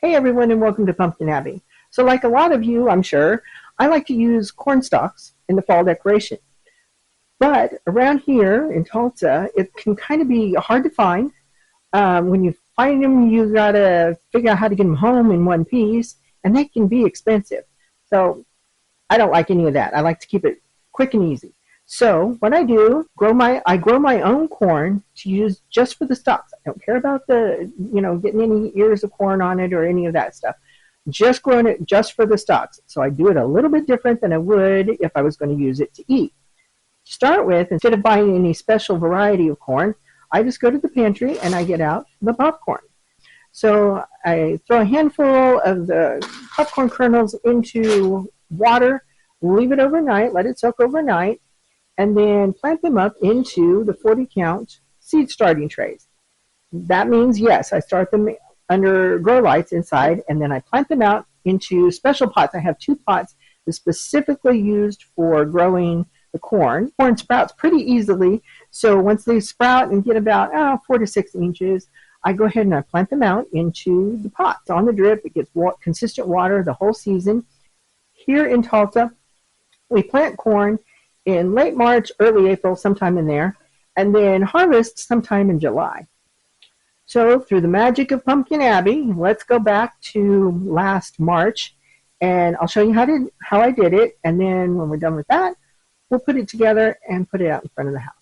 Hey everyone, and welcome to Pumpkin Abbey. So, like a lot of you, I'm sure, I like to use corn stalks in the fall decoration. But around here in Tulsa, it can kind of be hard to find. When you find them, you gotta figure out how to get them home in one piece, and they can be expensive. So, I don't like any of that. I like to keep it quick and easy. So what I do, I grow my own corn to use just for the stalks. I don't care about getting any ears of corn on it or any of that stuff. Just growing it just for the stalks. So I do it a little bit different than I would if I was going to use it to eat. To start with, instead of buying any special variety of corn, I just go to the pantry and I get out the popcorn. So I throw a handful of the popcorn kernels into water, leave it overnight, let it soak overnight, and then plant them up into the 40 count seed starting trays. That means, yes, I start them under grow lights inside, and then I plant them out into special pots. I have two pots that specifically used for growing the corn. Corn sprouts pretty easily, so once they sprout and get about 4 to 6 inches, I go ahead and I plant them out into the pots on the drip. It gets consistent water the whole season. Here in Tulsa, we plant corn in late March, early April, sometime in there, and then harvest sometime in July. So through the magic of Pumpkin Abbey, let's go back to last March, and I'll show you how I did it, and then when we're done with that, we'll put it together and put it out in front of the house.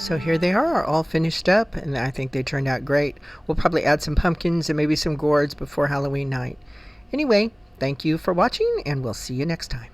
So here they are, all finished up, and I think they turned out great. We'll probably add some pumpkins and maybe some gourds before Halloween night. Anyway, thank you for watching, and we'll see you next time.